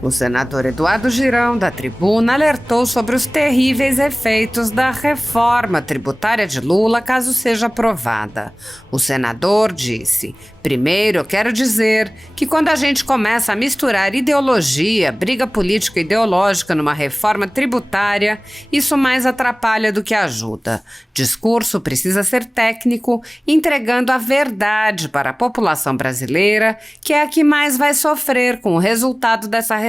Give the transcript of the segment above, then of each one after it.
O senador Eduardo Girão, da Tribuna, alertou sobre os terríveis efeitos da reforma tributária de Lula caso seja aprovada. O senador disse: primeiro, eu quero dizer que quando a gente começa a misturar ideologia, briga política e ideológica numa reforma tributária, isso mais atrapalha do que ajuda. Discurso precisa ser técnico, entregando a verdade para a população brasileira, que é a que mais vai sofrer com o resultado dessa reforma.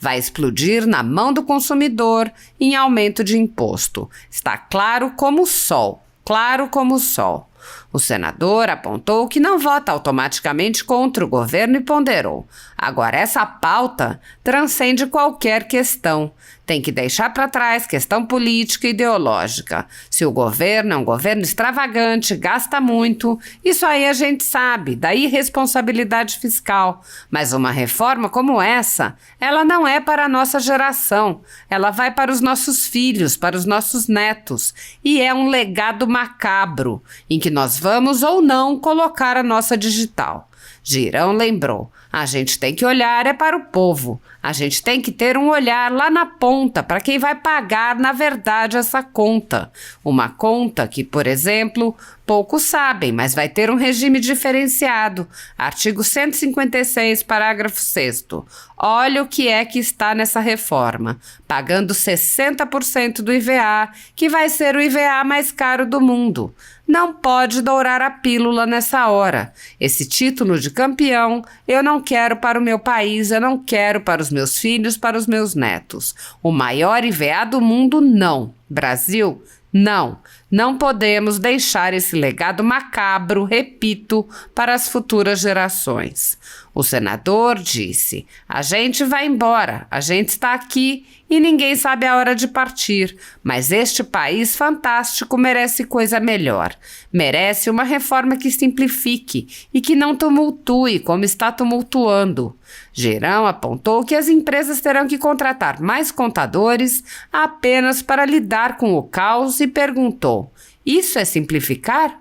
Vai explodir na mão do consumidor em aumento de imposto. Está claro como o sol, claro como o sol. O senador apontou que não vota automaticamente contra o governo e ponderou: agora essa pauta transcende qualquer questão. Tem que deixar para trás questão política e ideológica. Se o governo é um governo extravagante, gasta muito, isso aí a gente sabe, da irresponsabilidade fiscal. Mas uma reforma como essa, ela não é para a nossa geração. Ela vai para os nossos filhos, para os nossos netos. E é um legado macabro, em que nós vamos ou não colocar a nossa digital. Girão lembrou: a gente tem que olhar para o povo, a gente tem que ter um olhar lá na ponta para quem vai pagar na verdade essa conta. Uma conta que, por exemplo, poucos sabem, mas vai ter um regime diferenciado. Artigo 156, parágrafo 6º. Olha o que é que está nessa reforma, pagando 60% do IVA, que vai ser o IVA mais caro do mundo. Não pode dourar a pílula nessa hora. Esse título de campeão eu não quero para o meu país, eu não quero para os meus filhos, para os meus netos. O maior IVA do mundo, não. Brasil, não. Não podemos deixar esse legado macabro, repito, para as futuras gerações. O senador disse: a gente vai embora, a gente está aqui e ninguém sabe a hora de partir, mas este país fantástico merece coisa melhor. Merece uma reforma que simplifique e que não tumultue como está tumultuando. Girão apontou que as empresas terão que contratar mais contadores apenas para lidar com o caos e perguntou: isso é simplificar?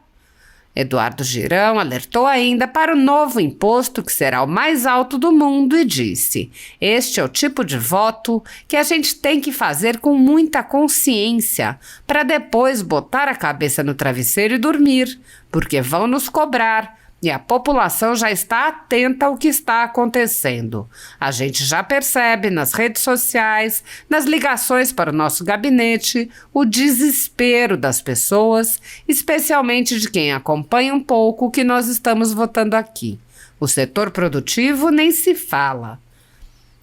Eduardo Girão alertou ainda para o novo imposto, que será o mais alto do mundo, e disse: este é o tipo de voto que a gente tem que fazer com muita consciência, para depois botar a cabeça no travesseiro e dormir, porque vão nos cobrar. E a população já está atenta ao que está acontecendo. A gente já percebe nas redes sociais, nas ligações para o nosso gabinete, o desespero das pessoas, especialmente de quem acompanha um pouco o que nós estamos votando aqui. O setor produtivo nem se fala.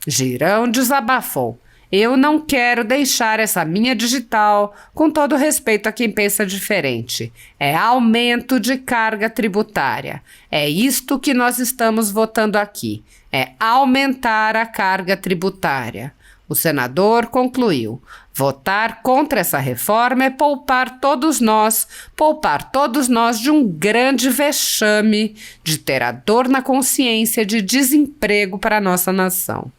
Girão desabafou: eu não quero deixar essa minha digital, com todo respeito a quem pensa diferente. É aumento de carga tributária. É isto que nós estamos votando aqui. É aumentar a carga tributária. O senador concluiu: votar contra essa reforma é poupar todos nós de um grande vexame, de ter a dor na consciência de desemprego para a nossa nação.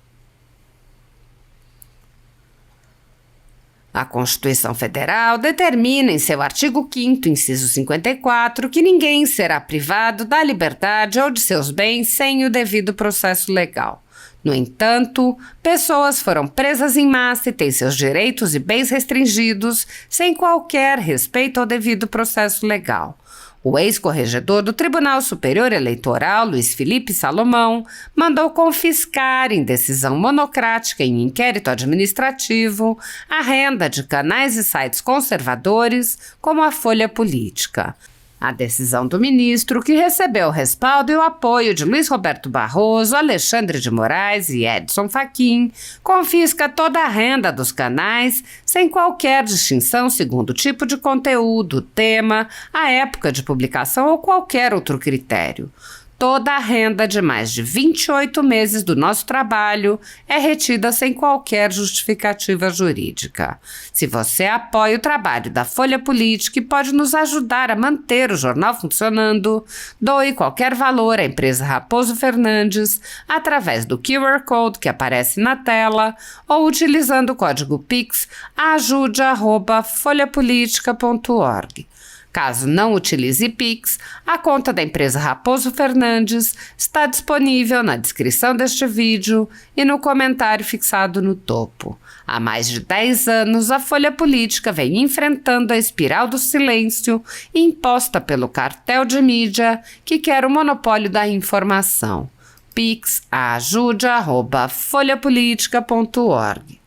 A Constituição Federal determina em seu artigo 5º, inciso 54, que ninguém será privado da liberdade ou de seus bens sem o devido processo legal. No entanto, pessoas foram presas em massa e têm seus direitos e bens restringidos sem qualquer respeito ao devido processo legal. O ex-corregedor do Tribunal Superior Eleitoral, Luiz Felipe Salomão, mandou confiscar, em decisão monocrática em inquérito administrativo, a renda de canais e sites conservadores, como a Folha Política. A decisão do ministro, que recebeu o respaldo e o apoio de Luiz Roberto Barroso, Alexandre de Moraes e Edson Fachin, confisca toda a renda dos canais sem qualquer distinção segundo o tipo de conteúdo, tema, a época de publicação ou qualquer outro critério. Toda a renda de mais de 28 meses do nosso trabalho é retida sem qualquer justificativa jurídica. Se você apoia o trabalho da Folha Política e pode nos ajudar a manter o jornal funcionando, doe qualquer valor à empresa Raposo Fernandes através do QR Code que aparece na tela ou utilizando o código PIX ajude@folhapolitica.org. Caso não utilize Pix, a conta da empresa Raposo Fernandes está disponível na descrição deste vídeo e no comentário fixado no topo. Há mais de 10 anos, a Folha Política vem enfrentando a espiral do silêncio imposta pelo cartel de mídia que quer o monopólio da informação. Pix ajude@folhapolitica.org.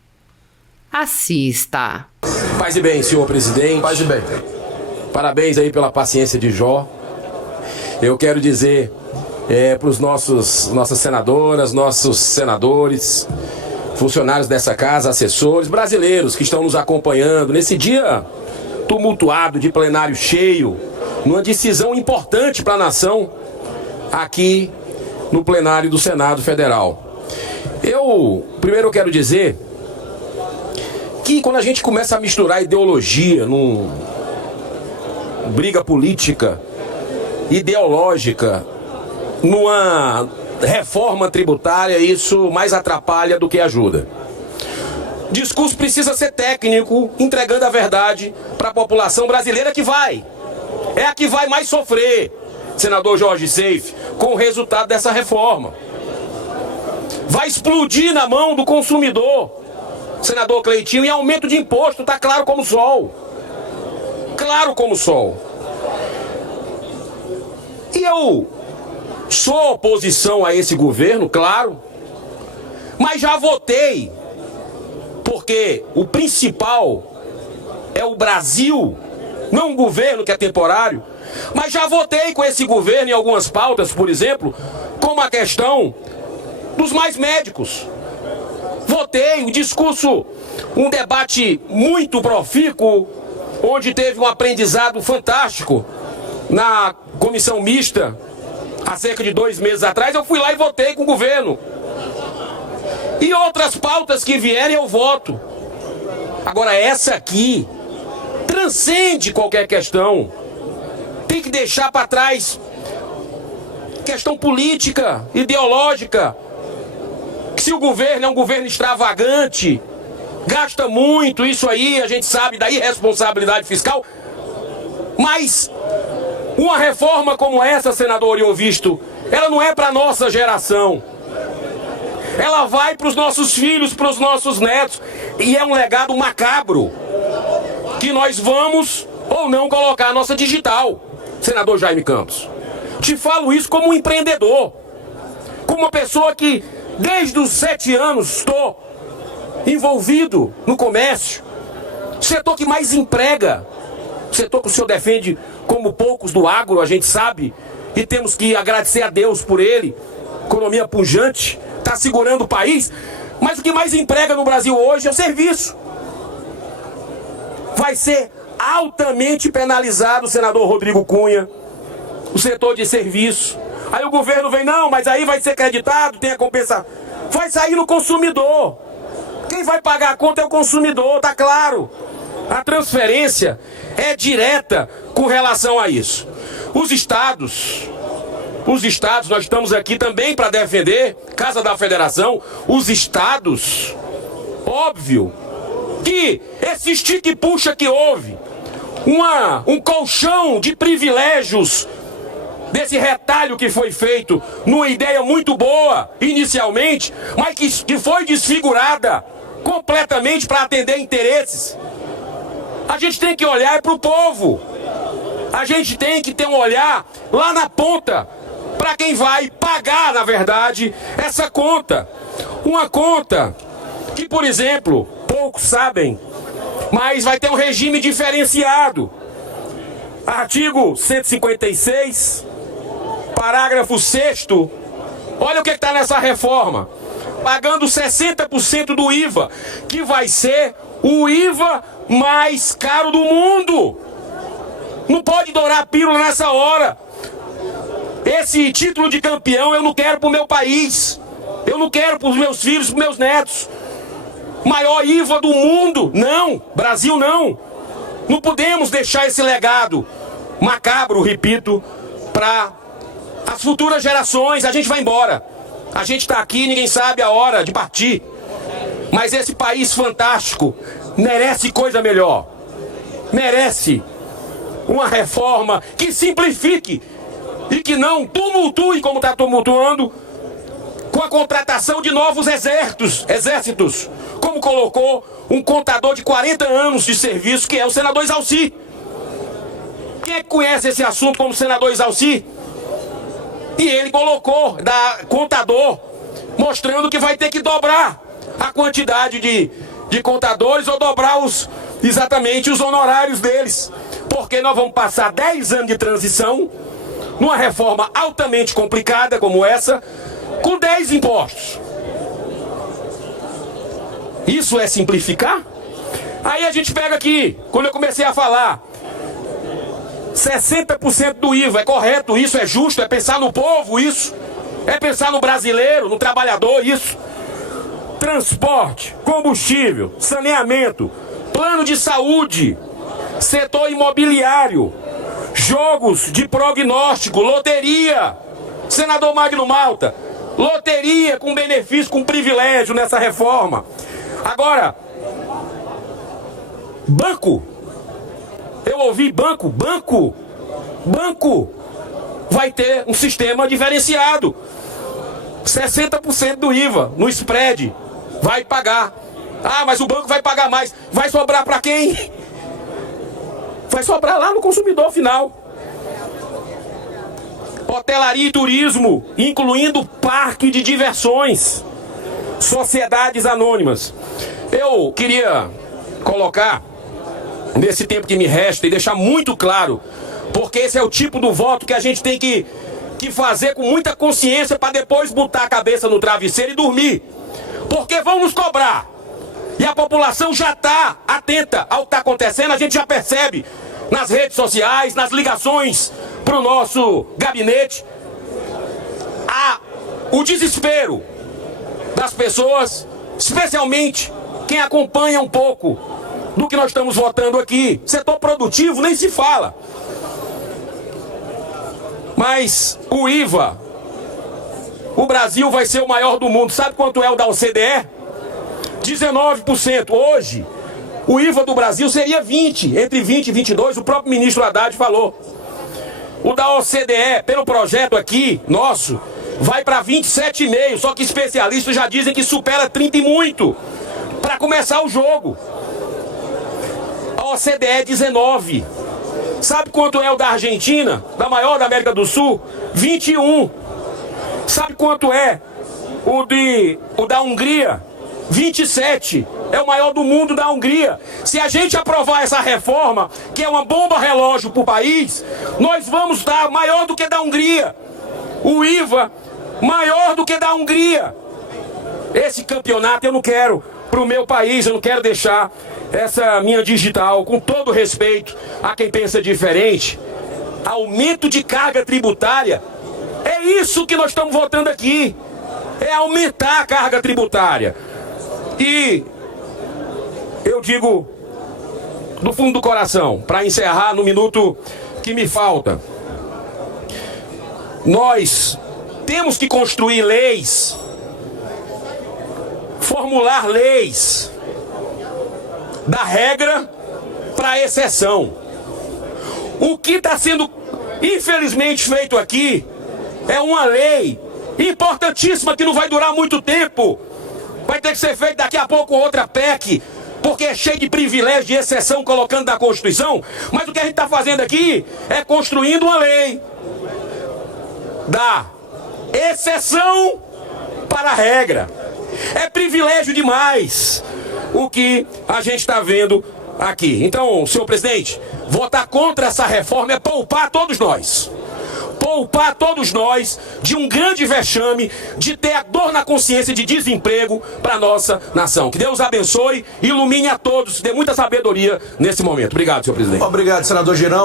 Assista. Paz e bem, senhor presidente. Paz e bem. Parabéns aí pela paciência de Jó. Eu quero dizer para os nossas senadoras, nossos senadores, funcionários dessa casa, assessores, brasileiros que estão nos acompanhando nesse dia tumultuado de plenário cheio, numa decisão importante para a nação aqui no plenário do Senado Federal. Primeiro eu quero dizer que quando a gente começa a misturar ideologia briga política, ideológica, numa reforma tributária, isso mais atrapalha do que ajuda. Discurso precisa ser técnico, entregando a verdade para a população brasileira é a que vai mais sofrer, senador Jorge Seife, com o resultado dessa reforma. Vai explodir na mão do consumidor, senador Cleitinho, e aumento de imposto, está claro como o sol. Claro como o sol. E eu sou oposição a esse governo, claro, mas já votei, porque o principal é o Brasil, não um governo que é temporário, mas já votei com esse governo em algumas pautas, por exemplo, como a questão dos mais médicos. Votei o discurso, um debate muito profícuo, onde teve um aprendizado fantástico na comissão mista, há cerca de 2 meses atrás. Eu fui lá e votei com o governo. E outras pautas que vierem eu voto. Agora essa aqui transcende qualquer questão. Tem que deixar para trás questão política, ideológica. Que se o governo é um governo extravagante, gasta muito, isso aí a gente sabe da irresponsabilidade fiscal, mas uma reforma como essa, senador Iovisto, ela não é para a nossa geração. Ela vai para os nossos filhos, para os nossos netos, e é um legado macabro que nós vamos ou não colocar a nossa digital, senador Jaime Campos. Te falo isso como um empreendedor, como uma pessoa que desde os 7 anos estou envolvido no comércio, setor que mais emprega, setor que o senhor defende como poucos do agro, a gente sabe, e temos que agradecer a Deus por ele. Economia pujante, está segurando o país, mas o que mais emprega no Brasil hoje é o serviço. Vai ser altamente penalizado, senador Rodrigo Cunha, o setor de serviço. Aí o governo vem, não, mas aí vai ser creditado, tem a compensação. Vai sair no consumidor. Quem vai pagar a conta é o consumidor, tá claro. A transferência é direta com relação a isso. Os estados, nós estamos aqui também para defender, Casa da Federação, os estados, óbvio, que esse estica e puxa que houve, um colchão de privilégios, desse retalho que foi feito, numa ideia muito boa, inicialmente, mas que foi desfigurada completamente para atender interesses. A gente tem que olhar para o povo. A gente tem que ter um olhar lá na ponta, para quem vai pagar, na verdade, essa conta. Uma conta que, por exemplo, poucos sabem, mas vai ter um regime diferenciado. Artigo 156, parágrafo 6º, olha o que está nessa reforma. Pagando 60% do IVA, que vai ser o IVA mais caro do mundo. Não pode dourar a pílula nessa hora. Esse título de campeão eu não quero para o meu país. Eu não quero para os meus filhos, para os meus netos. Maior IVA do mundo. Não, Brasil não. Não podemos deixar esse legado macabro, repito, para as futuras gerações. A gente vai embora. A gente está aqui, ninguém sabe a hora de partir. Mas esse país fantástico merece coisa melhor. Merece. uma reforma que simplifique e que não tumultue como está tumultuando com a contratação de novos exércitos, como colocou um contador de 40 anos de serviço, que é o senador Exalci. Quem é que conhece esse assunto como senador Exalci? E ele colocou contador, mostrando que vai ter que dobrar a quantidade de contadores ou dobrar exatamente os honorários deles. Porque nós vamos passar 10 anos de transição numa reforma altamente complicada como essa, com 10 impostos. Isso é simplificar? Aí a gente pega aqui, quando eu comecei a falar, 60% do IVA, é correto isso, é justo, é pensar no povo isso, é pensar no brasileiro, no trabalhador isso. Transporte, combustível, saneamento, plano de saúde, setor imobiliário, jogos de prognóstico, loteria, senador Magno Malta, loteria com benefício, com privilégio nessa reforma. Agora, banco, eu ouvi banco vai ter um sistema diferenciado, 60% do IVA no spread, vai pagar. Ah, mas o banco vai pagar mais, vai sobrar para quem? Vai sobrar lá no consumidor final. Hotelaria e turismo, incluindo parque de diversões, sociedades anônimas. Eu queria colocar, nesse tempo que me resta, e deixar muito claro, porque esse é o tipo do voto que a gente tem que fazer com muita consciência para depois botar a cabeça no travesseiro e dormir. Porque vão nos cobrar. E a população já está atenta ao que está acontecendo, a gente já percebe nas redes sociais, nas ligações para o nosso gabinete, o desespero das pessoas, especialmente quem acompanha um pouco do que nós estamos votando aqui. Setor produtivo nem se fala. Mas o IVA, o Brasil vai ser o maior do mundo. Sabe quanto é o da OCDE? 19%. Hoje, o IVA do Brasil seria 20%, entre 20% e 22%, o próprio ministro Haddad falou. O da OCDE, pelo projeto aqui, nosso, vai para 27,5%, só que especialistas já dizem que supera 30% e muito, para começar o jogo. A OCDE é 19%. Sabe quanto é o da Argentina, da maior da América do Sul? 21%. Sabe quanto é o da Hungria? 27%. É o maior do mundo da Hungria. Se a gente aprovar essa reforma, que é uma bomba relógio para o país, nós vamos dar maior do que da Hungria. O IVA maior do que da Hungria. Esse campeonato eu não quero para o meu país, eu não quero deixar essa minha digital, com todo respeito a quem pensa diferente. Aumento de carga tributária, é isso que nós estamos votando aqui, é aumentar a carga tributária. E eu digo do fundo do coração, para encerrar no minuto que me falta, nós temos que construir leis, formular leis da regra para a exceção. O que está sendo infelizmente feito aqui é uma lei importantíssima que não vai durar muito tempo. Vai ter que ser feito daqui a pouco outra PEC, porque é cheio de privilégio, de exceção colocando na Constituição. Mas o que a gente está fazendo aqui é construindo uma lei da exceção para a regra. É privilégio demais o que a gente está vendo aqui. Então, senhor presidente, votar contra essa reforma é poupar todos nós. Poupar todos nós de um grande vexame, de ter a dor na consciência de desemprego para a nossa nação. Que Deus abençoe, ilumine a todos, dê muita sabedoria nesse momento. Obrigado, senhor presidente. Obrigado, senador Girão.